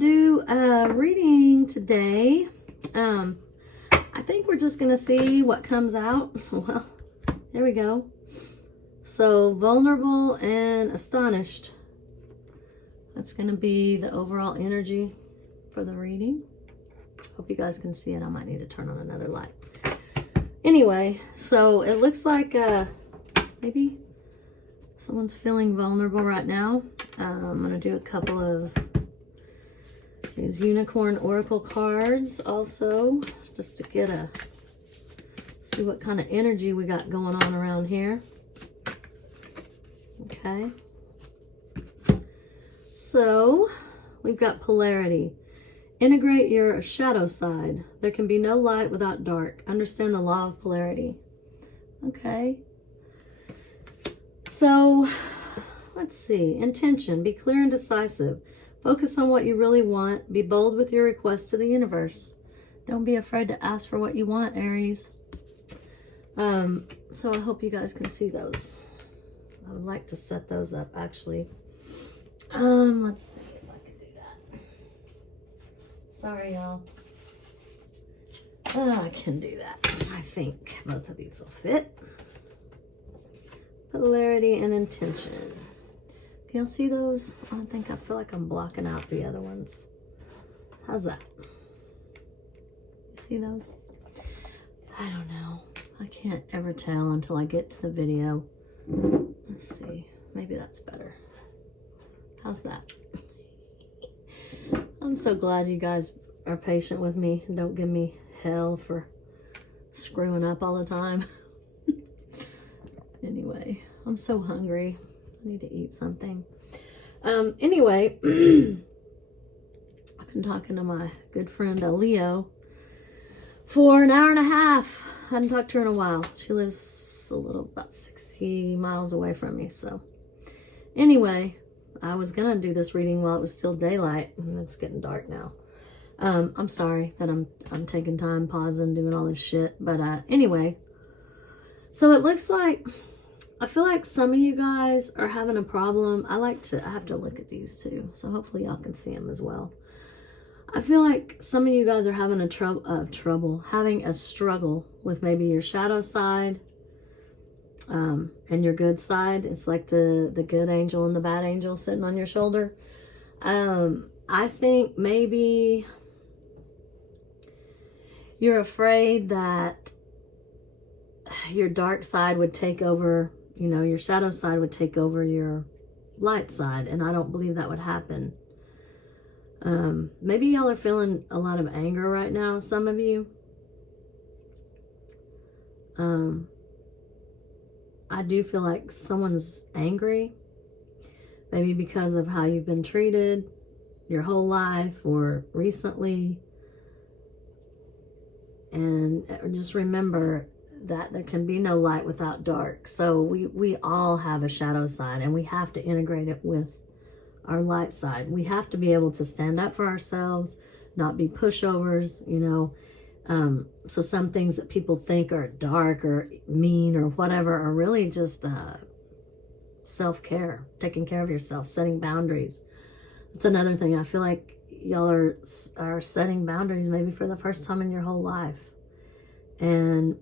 do a reading today. I think we're just going to see what comes out. Well, there we go. So, vulnerable and astonished. That's going to be the overall energy for the reading. Hope you guys can see it. I might need to turn on another light. Anyway, so it looks like maybe someone's feeling vulnerable right now. I'm going to do a couple of these unicorn oracle cards also, just to get see what kind of energy we got going on around here. Okay. So we've got polarity. Integrate your shadow side. There can be no light without dark. Understand the law of polarity. Okay. So let's see. Intention. Be clear and decisive. Focus on what you really want. Be bold with your requests to the universe. Don't be afraid to ask for what you want, Aries. So I hope you guys can see those. I would like to set those up, actually. Let's see if I can do that. Sorry, y'all. I can do that. I think both of these will fit. Polarity and intention. Can y'all see those? I feel like I'm blocking out the other ones. How's that? You see those? I don't know. I can't ever tell until I get to the video. Let's see. Maybe that's better. How's that? I'm so glad you guys are patient with me and don't give me hell for screwing up all the time. Anyway, I'm so hungry. I need to eat something. Anyway, I've been talking to my good friend Leo for an hour and a half. I hadn't talked to her in a while. She lives about 60 miles away from me. So anyway, I was gonna do this reading while it was still daylight, and it's getting dark now. I'm sorry that I'm taking time, pausing, doing all this shit. But anyway, so it looks like I feel like some of you guys are having a problem. I have to look at these too, so hopefully y'all can see them as well. I feel like some of you guys are having having a struggle with maybe your shadow side and your good side. It's like the good angel and the bad angel sitting on your shoulder. I think maybe you're afraid that your dark side would take over, your shadow side would take over your light side, and I don't believe that would happen. Maybe y'all are feeling a lot of anger right now, some of you. I do feel like someone's angry, maybe because of how you've been treated your whole life or recently. And just remember that there can be no light without dark. So we all have a shadow side, and we have to integrate it with our light side. We have to be able to stand up for ourselves, not be pushovers, so some things that people think are dark or mean or whatever are really just self-care, taking care of yourself, setting boundaries. That's another thing. I feel like y'all are setting boundaries maybe for the first time in your whole life. And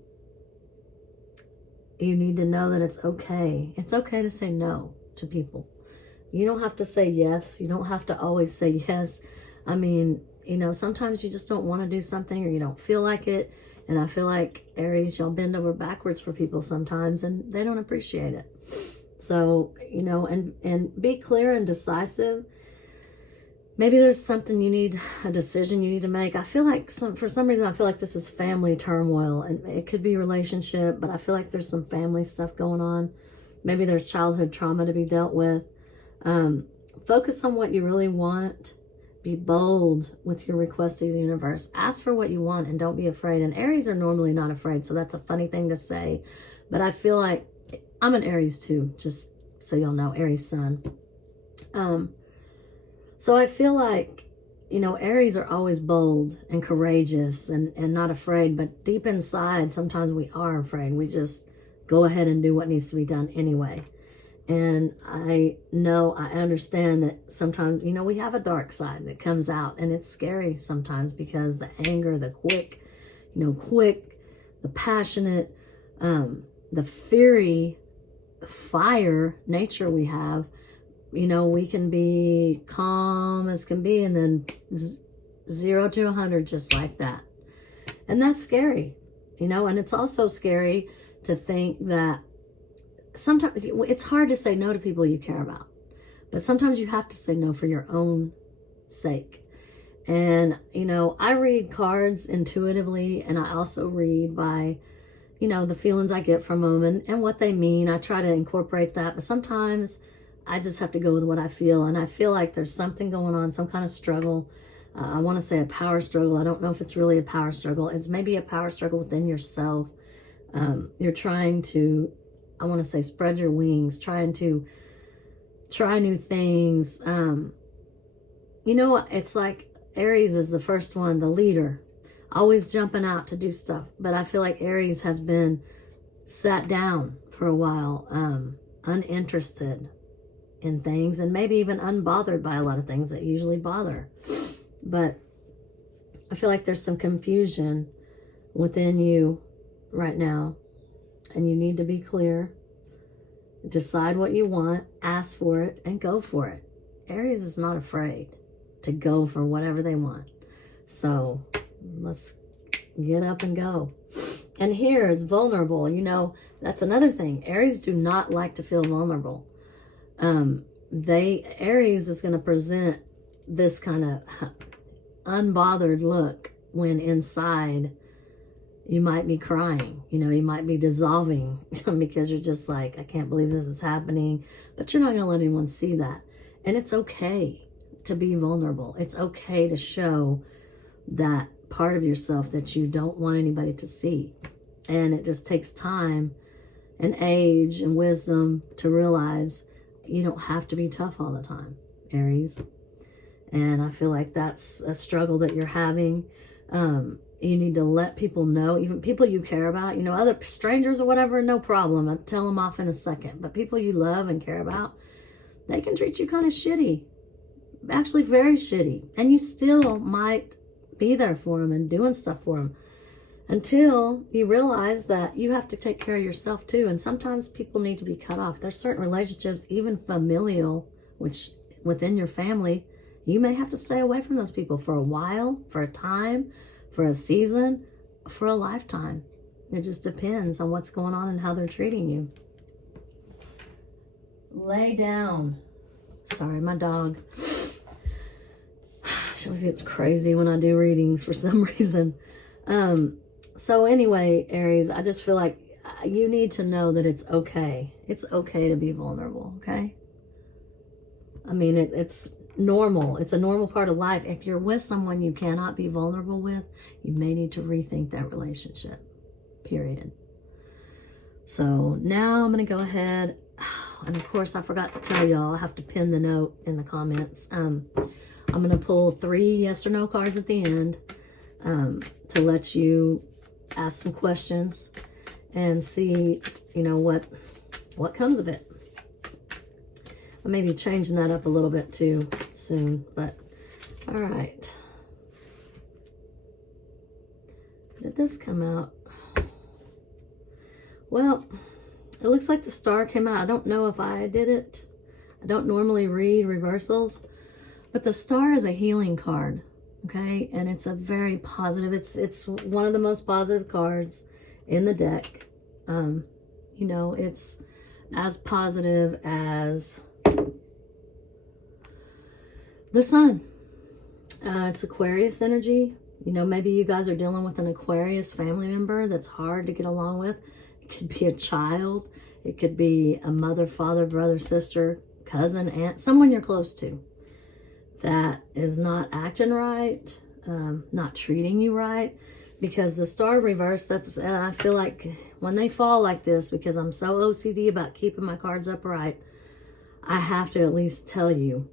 you need to know that it's okay. It's okay to say no to people. You don't have to say yes. You don't have to always say yes. I mean, sometimes you just don't want to do something, or you don't feel like it. And I feel like, Aries, y'all bend over backwards for people sometimes, and they don't appreciate it. So, and be clear and decisive. Maybe there's something a decision you need to make. I feel like for some reason, I feel like this is family turmoil, and it could be relationship, but I feel like there's some family stuff going on. Maybe there's childhood trauma to be dealt with. Focus on what you really want. Be bold with your request to the universe. Ask for what you want and don't be afraid. And Aries are normally not afraid, so that's a funny thing to say. But I feel like I'm an Aries too, just so y'all know, Aries sun. So I feel like, Aries are always bold and courageous and not afraid. But deep inside, sometimes we are afraid. We just go ahead and do what needs to be done anyway. And I know, I understand that sometimes, you know, we have a dark side that comes out, and it's scary sometimes because the anger, the quick, the passionate, the fury, fire nature we have, you know, we can be calm as can be, and then 0 to 100 just like that. And that's scary, you know, and it's also scary to think that sometimes it's hard to say no to people you care about, but sometimes you have to say no for your own sake. And, you know, I read cards intuitively, and I also read by, you know, the feelings I get from them and what they mean. I try to incorporate that, but sometimes I just have to go with what I feel. And I feel like there's something going on, some kind of struggle. I want to say a power struggle. I don't know if it's really a power struggle. It's maybe a power struggle within yourself. You're trying to, I want to say, spread your wings, trying to try new things. You know, it's like Aries is the first one, the leader, always jumping out to do stuff. But I feel like Aries has been sat down for a while, uninterested in things, and maybe even unbothered by a lot of things that usually bother. But I feel like there's some confusion within you right now, and you need to be clear. Decide what you want, ask for it, and go for it. Aries is not afraid to go for whatever they want. So let's get up and go. And here is vulnerable. You know, that's another thing. Aries do not like to feel vulnerable. Aries is going to present this kind of unbothered look when inside you might be crying, you know, you might be dissolving because you're just like, I can't believe this is happening, but you're not going to let anyone see that. And it's okay to be vulnerable. It's okay to show that part of yourself that you don't want anybody to see. And it just takes time and age and wisdom to realize you don't have to be tough all the time, Aries. And I feel like that's a struggle that you're having. You need to let people know, even people you care about, you know, other strangers or whatever, no problem. I'll tell them off in a second. But people you love and care about, they can treat you kind of shitty. Actually, very shitty. And you still might be there for them and doing stuff for them until you realize that you have to take care of yourself too. And sometimes people need to be cut off. There's certain relationships, even familial, which within your family, you may have to stay away from those people for a while, for a time, for a season, for a lifetime. It just depends on what's going on and how they're treating you. Lay down. Sorry, my dog. She always gets crazy when I do readings for some reason. So anyway, Aries, I just feel like you need to know that it's okay. It's okay to be vulnerable, okay? I mean, it's normal. It's a normal part of life. If you're with someone you cannot be vulnerable with, you may need to rethink that relationship, period. So now I'm going to go ahead. And of course, I forgot to tell y'all, I have to pin the note in the comments. I'm going to pull 3 yes or no cards at the end to let you ask some questions and see, you know, what comes of it. I may be changing that up a little bit too soon, but all right. Did this come out? Well, it looks like the star came out. I don't know if I did it. I don't normally read reversals, but the star is a healing card, okay? And it's a very positive, it's one of the most positive cards in the deck. You know, it's as positive as the sun. It's Aquarius energy. You know, maybe you guys are dealing with an Aquarius family member that's hard to get along with. It could be a child. It could be a mother, father, brother, sister, cousin, aunt, someone you're close to that is not acting right, not treating you right. Because the star reverse, and I feel like when they fall like this, because I'm so OCD about keeping my cards upright, I have to at least tell you,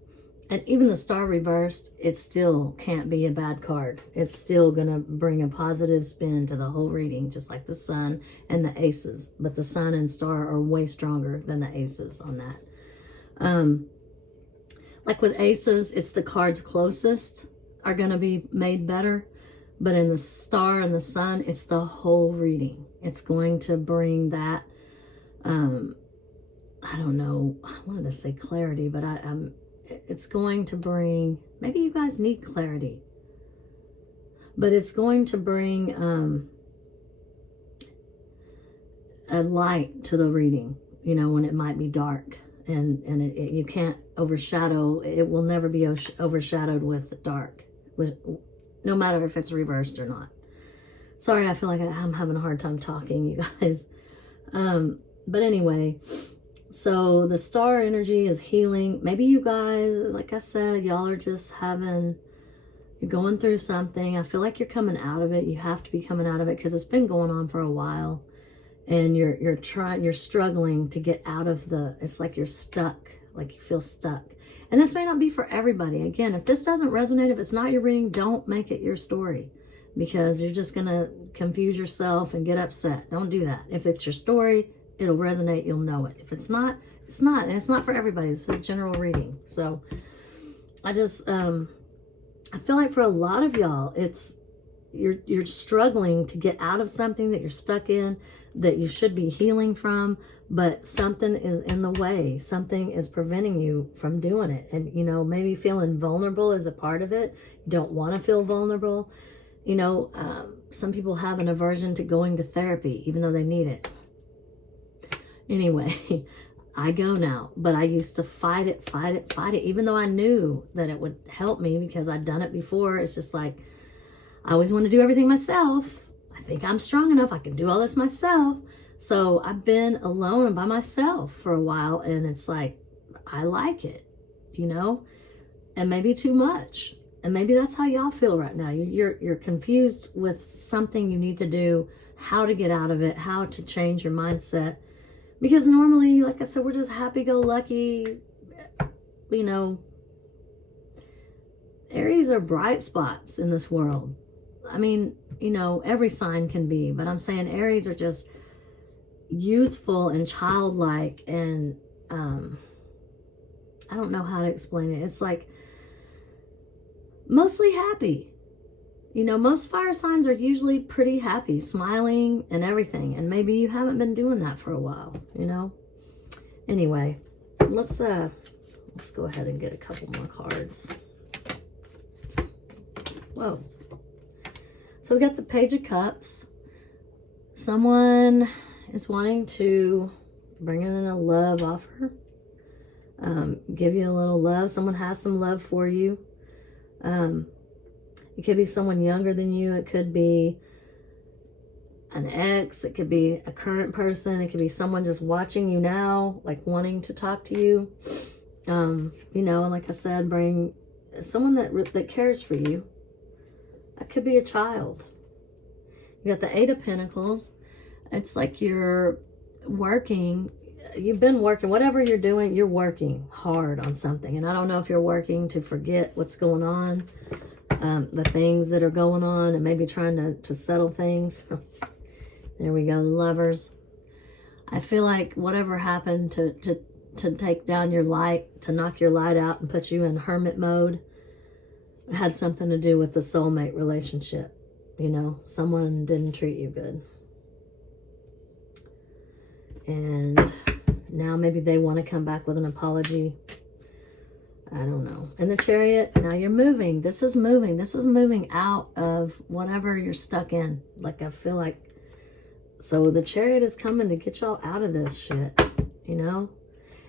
And even the star reversed, it still can't be a bad card. It's still going to bring a positive spin to the whole reading, just like the sun and the aces. But the sun and star are way stronger than the aces on that. Like with aces, it's the cards closest are going to be made better. But in the star and the sun, it's the whole reading. It's going to bring that, I don't know, I wanted to say clarity, but it's going to bring, maybe you guys need clarity, but it's going to bring a light to the reading, you know, when it might be dark, and you can't overshadow, it will never be overshadowed with dark, no matter if it's reversed or not. Sorry, I feel like I'm having a hard time talking, you guys. But anyway, so the star energy is healing. Maybe you guys, like I said, y'all are just you're going through something. I feel like you're coming out of it. You have to be coming out of it because it's been going on for a while. And you're struggling to get out of it's like you're stuck, like you feel stuck. And this may not be for everybody. Again, if this doesn't resonate, if it's not your reading, don't make it your story, because you're just going to confuse yourself and get upset. Don't do that. If it's your story, it'll resonate. You'll know it. If it's not, it's not. And it's not for everybody. It's a general reading. So I just, I feel like for a lot of y'all, you're struggling to get out of something that you're stuck in, that you should be healing from, but something is in the way. Something is preventing you from doing it. And, you know, maybe feeling vulnerable is a part of it. You don't want to feel vulnerable. You know, some people have an aversion to going to therapy, even though they need it. Anyway, I go now, but I used to fight it, even though I knew that it would help me because I'd done it before. It's just like, I always want to do everything myself. I think I'm strong enough. I can do all this myself. So I've been alone and by myself for a while, and it's like, I like it, you know, and maybe too much. And maybe that's how y'all feel right now. You're confused with something you need to do, how to get out of it, how to change your mindset. Because normally, like I said, we're just happy-go-lucky, you know. Aries are bright spots in this world. I mean, you know, every sign can be, but I'm saying Aries are just youthful and childlike, and I don't know how to explain it. It's like mostly happy. You know, most fire signs are usually pretty happy, smiling and everything. And maybe you haven't been doing that for a while, you know. Anyway, let's go ahead and get a couple more cards. Whoa. So we got the Page of Cups. Someone is wanting to bring in a love offer. Give you a little love. Someone has some love for you. It could be someone younger than you. It could be an ex. It could be a current person. It could be someone just watching you now, like wanting to talk to you. You know, and like I said, bring someone that cares for you. That could be a child. You got the Eight of Pentacles. It's like you're working. You've been working. Whatever you're doing, you're working hard on something. And I don't know if you're working to forget what's going on. The things that are going on, and maybe trying to settle things. There we go, the Lovers. I feel like whatever happened to take down your light, to knock your light out and put you in hermit mode, had something to do with the soulmate relationship. You know, someone didn't treat you good. And now maybe they want to come back with an apology. I don't know. And the Chariot, now you're moving. This is moving. This is moving out of whatever you're stuck in. Like, I feel like, so the Chariot is coming to get y'all out of this shit, you know?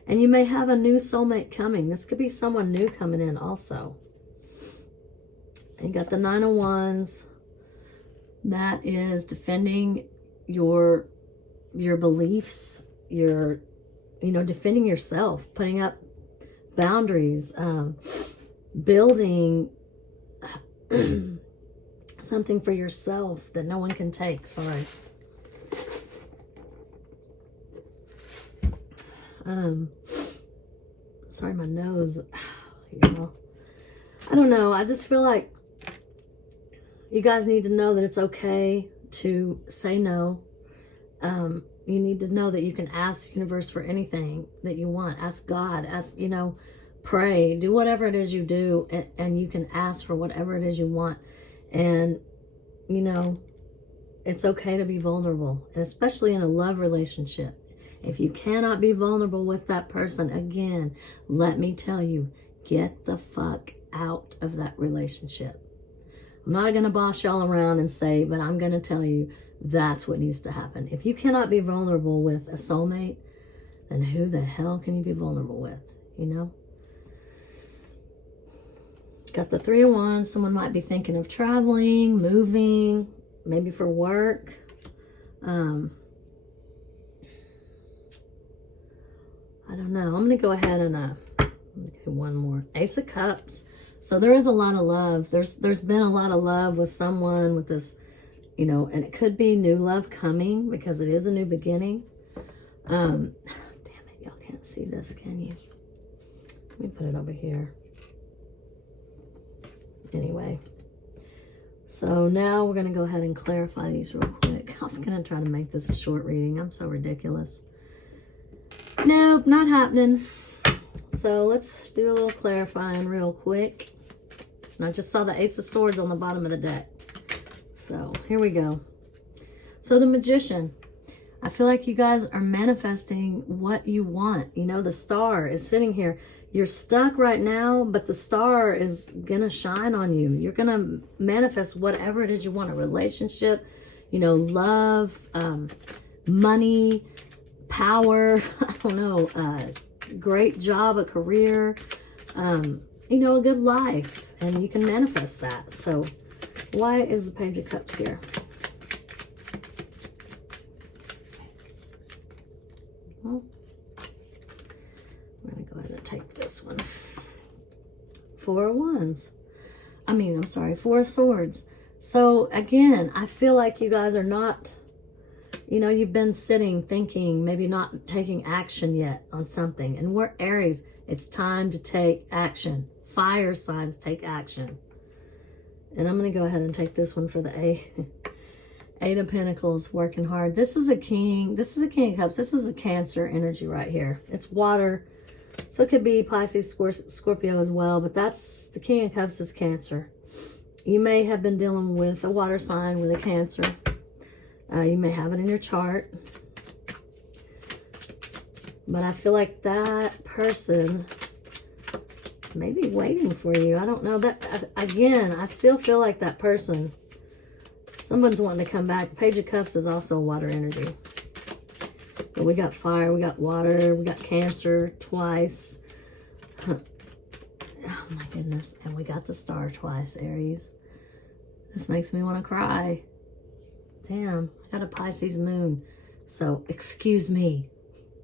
And you may have a new soulmate coming. This could be someone new coming in also. And you got the Nine of Wands. That is defending your beliefs, you know, defending yourself, putting up boundaries, building something for yourself that no one can take. Sorry. Sorry, my nose. you know, I don't know. I just feel like you guys need to know that it's okay to say no. You need to know that you can ask the universe for anything that you want. Ask God, ask, you know, pray, do whatever it is you do, and you can ask for whatever it is you want. And, you know, it's okay to be vulnerable, and especially in a love relationship. If you cannot be vulnerable with that person, again, let me tell you, get the fuck out of that relationship. I'm not going to boss y'all around and say, but I'm going to tell you that's what needs to happen. If you cannot be vulnerable with a soulmate, then who the hell can you be vulnerable with, you know? Got the 3 of Wands. Someone might be thinking of traveling, moving, maybe for work. I don't know. I'm going to go ahead and do one more. Ace of Cups. So there is a lot of love. There's been a lot of love with someone with this, you know, and it could be new love coming because it is a new beginning. Damn it, y'all can't see this, can you? Let me put it over here. Anyway, so now we're going to go ahead and clarify these real quick. I was going to try to make this a short reading. I'm so ridiculous. Nope, not happening. So let's do a little clarifying real quick. And I just saw the Ace of Swords on the bottom of the deck. So here we go. So the Magician. I feel like you guys are manifesting what you want. You know, the star is sitting here. You're stuck right now, but the star is going to shine on you. You're going to manifest whatever it is you want. A relationship, you know, love, money, power, I don't know, great job, a career, you know, a good life. And you can manifest that. So why is the Page of Cups here? Well, I'm going to go ahead and take this one. 4 of Wands. I'm sorry, 4 of Swords. So again, I feel like you guys are not, you know, you've been sitting, thinking, maybe not taking action yet on something. And we're Aries. It's time to take action. Fire signs take action. And I'm going to go ahead and take this one for the Eight of Pentacles, working hard. This is a King. This is a King of Cups. This is a Cancer energy right here. It's water. So it could be Pisces, Scorpio as well. But that's the King of Cups is Cancer. You may have been dealing with a water sign with a Cancer. You may have it in your chart. But I feel like that person may be waiting for you. I don't know. That again, I still feel like that person, someone's wanting to come back. Page of Cups is also water energy. But we got fire, we got water, we got Cancer twice. Oh my goodness. And we got the star twice, Aries. This makes me want to cry. Damn, I got a Pisces moon. So, excuse me,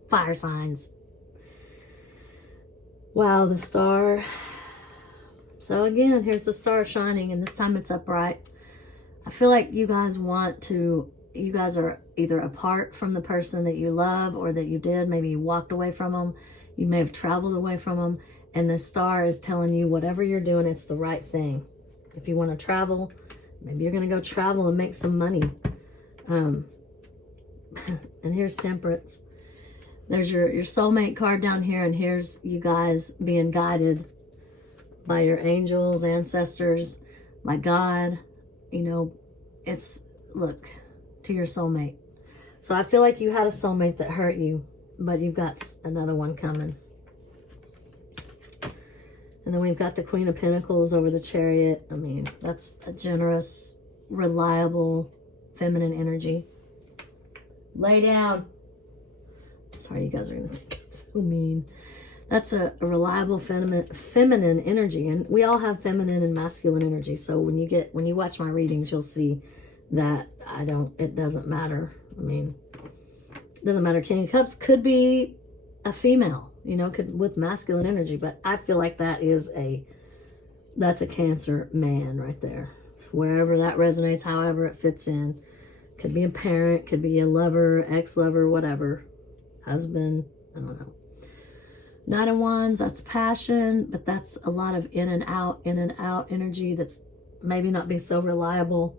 fire signs. Wow, the star. So again, here's the star shining, and this time it's upright. I feel like you guys are either apart from the person that you love or that you did. Maybe you walked away from them. You may have traveled away from them. And the star is telling you whatever you're doing, it's the right thing. If you want to travel, maybe you're going to go travel and make some money. And here's Temperance. There's your soulmate card down here, and here's you guys being guided by your angels, ancestors, by God. You know, it's, look, to your soulmate. So I feel like you had a soulmate that hurt you, but you've got another one coming. And then we've got the Queen of Pentacles over the Chariot. I mean, that's a generous, reliable, feminine energy. Lay down. Sorry, you guys are going to think I'm so mean. That's a reliable feminine energy. And we all have feminine and masculine energy. So when you watch my readings, you'll see that it doesn't matter. I mean, it doesn't matter. King of Cups could be a female, you know, with masculine energy. But I feel like that's a Cancer man right there. Wherever that resonates, however it fits in. Could be a parent, could be a lover, ex-lover, whatever. Husband, I don't know. Nine of Wands, that's passion, but that's a lot of in and out energy that's maybe not be so reliable.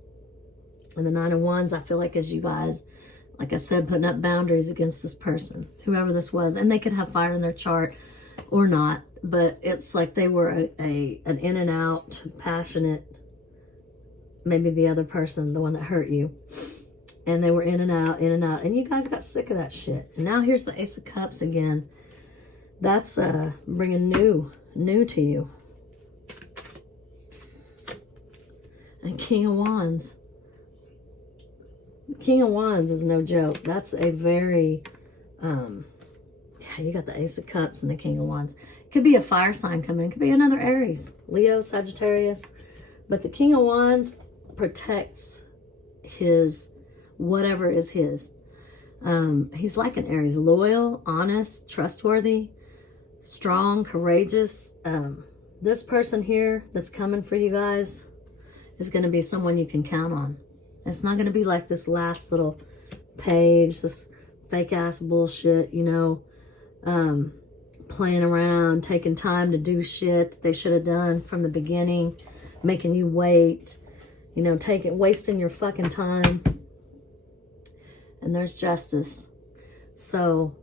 And the Nine of Wands, I feel like, as you guys, like I said, putting up boundaries against this person, whoever this was. And they could have fire in their chart or not, but it's like they were an in and out, passionate, maybe the other person, the one that hurt you. And they were in and out, and you guys got sick of that shit. And now here's the Ace of Cups again. That's bringing new to you. And King of Wands. King of Wands is no joke. That's a very, yeah, you got the Ace of Cups and the King of Wands. It could be a fire sign coming. It could be another Aries, Leo, Sagittarius. But the King of Wands protects his, whatever is his. He's like an Aries, loyal, honest, trustworthy, strong, courageous. This person here that's coming for you guys is going to be someone you can count on. It's not going to be like this last little page, this fake ass bullshit, you know, playing around, taking time to do shit that they should have done from the beginning, making you wait, you know, wasting your fucking time. And there's justice. So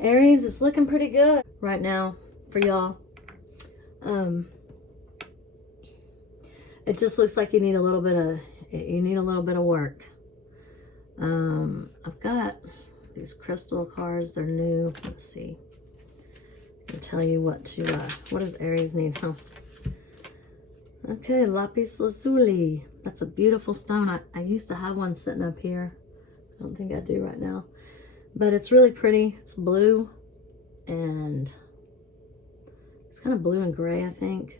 Aries is looking pretty good right now for y'all. It just looks like you need a little bit of work. I've got these crystal cards. They're new. Let's see. I'll tell you what does Aries need? Huh? Okay, lapis lazuli. That's a beautiful stone. I used to have one sitting up here. I don't think I do right now. But it's really pretty. It's blue. And it's kind of blue and gray, I think.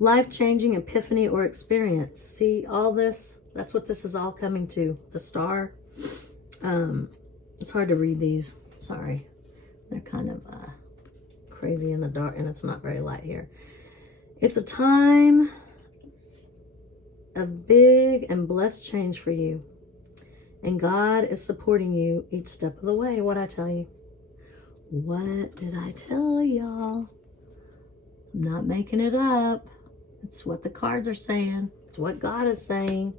Life-changing epiphany or experience. See, all this, that's what this is all coming to. The star. It's hard to read these. Sorry. They're kind of crazy in the dark, and it's not very light here. It's a time of big and blessed change for you. And God is supporting you each step of the way. What'd I tell you? What did I tell y'all? I'm not making it up. It's what the cards are saying. It's what God is saying.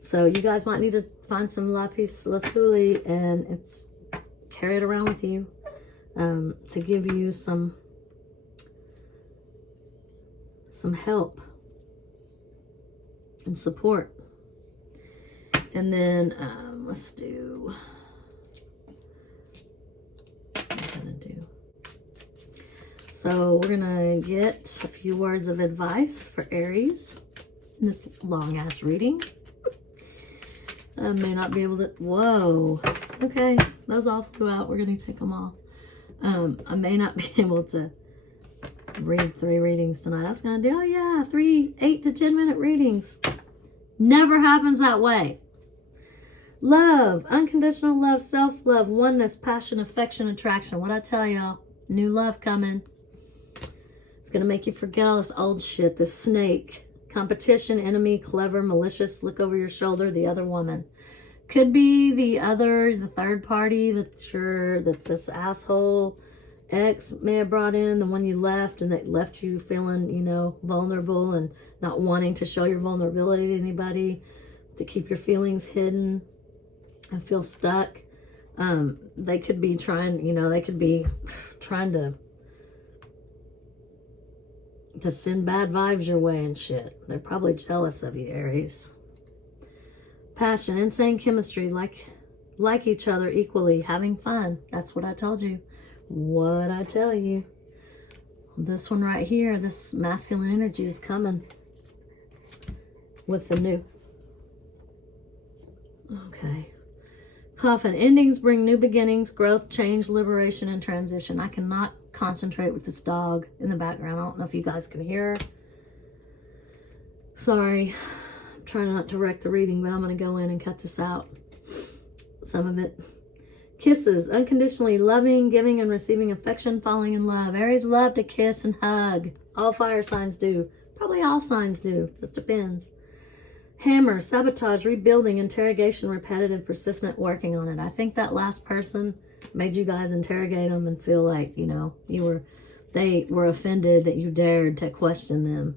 So you guys might need to find some lapis lazuli and carry it around with you to give you some help and support. And then let's do. So we're going to get a few words of advice for Aries in this long-ass reading. I may not be able to... Whoa. Okay. Those all flew out. We're going to take them off. I may not be able to read 3 readings tonight. I was going to do, 8 to 10 minute readings. Never happens that way. Love. Unconditional love. Self-love. Oneness. Passion. Affection. Attraction. What'd I tell y'all? New love coming. Gonna make you forget all this old shit. This snake, competition, enemy, clever, malicious, look over your shoulder, the other woman. Could be the third party that this asshole ex may have brought in, the one you left, and that left you feeling, you know, vulnerable and not wanting to show your vulnerability to anybody, to keep your feelings hidden and feel stuck. They could be trying to send bad vibes your way and shit. They're probably jealous of you, Aries. Passion, insane chemistry, like each other equally, having fun. That's what I told you. What I tell you. This one right here, this masculine energy is coming with the new. Okay. Coffin, endings bring new beginnings, growth, change, liberation, and transition. I cannot concentrate with this dog in the background. I don't know if you guys can hear her. Sorry. I'm trying not to wreck the reading, but I'm going to go in and cut this out. Some of it. Kisses. Unconditionally loving, giving, and receiving affection, falling in love. Aries love to kiss and hug. All fire signs do. Probably all signs do. Just depends. Hammer. Sabotage, rebuilding, interrogation, repetitive, persistent, working on it. I think that last person made you guys interrogate them and feel like, you know, they were offended that you dared to question them.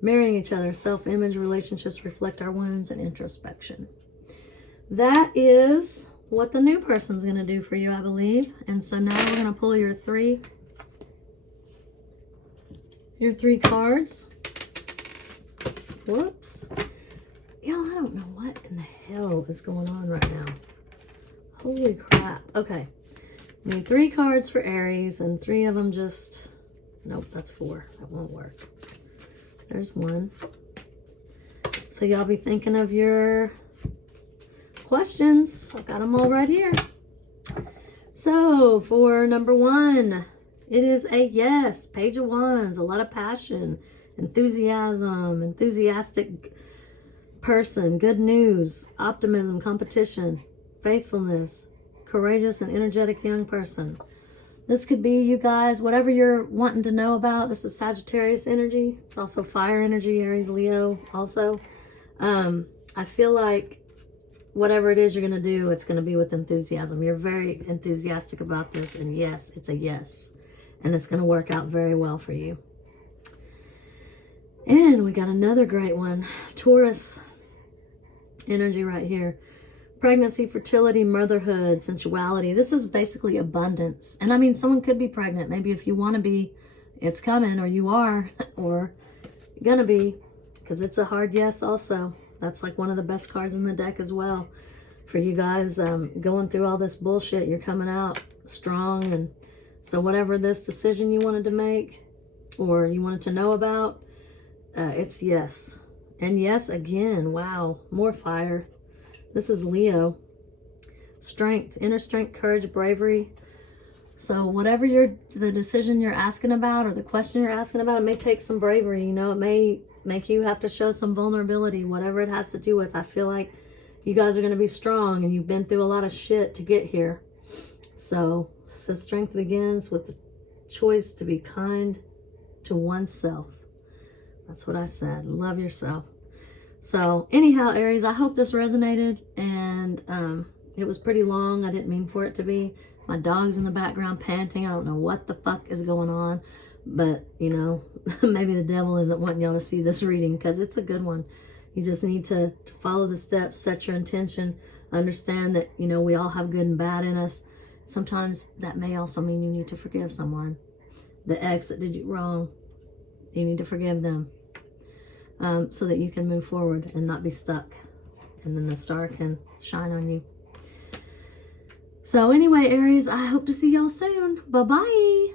Mirroring each other, self-image relationships reflect our wounds and introspection. That is what the new person's going to do for you, I believe. And so now we're going to pull your three cards. Whoops. Yo, I don't know what in the hell is going on right now. Holy crap. Okay. Need 3 cards for Aries and 3 of them just... Nope, that's 4. That won't work. There's 1. So y'all be thinking of your questions. I got them all right here. So for number 1, it is a yes. Page of Wands. A lot of passion, enthusiasm, enthusiastic person, good news, optimism, competition, faithfulness, courageous and energetic young person. This could be you guys, whatever you're wanting to know about. This is Sagittarius energy. It's also fire energy, Aries, Leo also. I feel like whatever it is you're going to do, it's going to be with enthusiasm. You're very enthusiastic about this, and yes, it's a yes. And it's going to work out very well for you. And we got another great one. Taurus energy right here. Pregnancy, fertility, motherhood, sensuality. This is basically abundance. And I mean, someone could be pregnant. Maybe if you want to be, it's coming, or you are, or gonna be, because it's a hard yes also. That's like one of the best cards in the deck as well. For you guys going through all this bullshit, you're coming out strong. And so whatever this decision you wanted to make, or you wanted to know about, it's yes. And yes again. Wow. More fire. This is Leo. Strength, inner strength, courage, bravery. So whatever the decision you're asking about, or the question you're asking about, it may take some bravery. You know, it may make you have to show some vulnerability, whatever it has to do with. I feel like you guys are going to be strong, and you've been through a lot of shit to get here. So strength begins with the choice to be kind to oneself. That's what I said. Love yourself. So anyhow, Aries, I hope this resonated, and it was pretty long. I didn't mean for it to be. My dog's in the background panting. I don't know what the fuck is going on, but you know, maybe the devil isn't wanting y'all to see this reading, because it's a good one. You just need to follow the steps, set your intention, understand that, you know, we all have good and bad in us. Sometimes that may also mean you need to forgive someone. The ex that did you wrong, you need to forgive them. So that you can move forward and not be stuck, and then the star can shine on you. So anyway, Aries, I hope to see y'all soon. Bye-bye.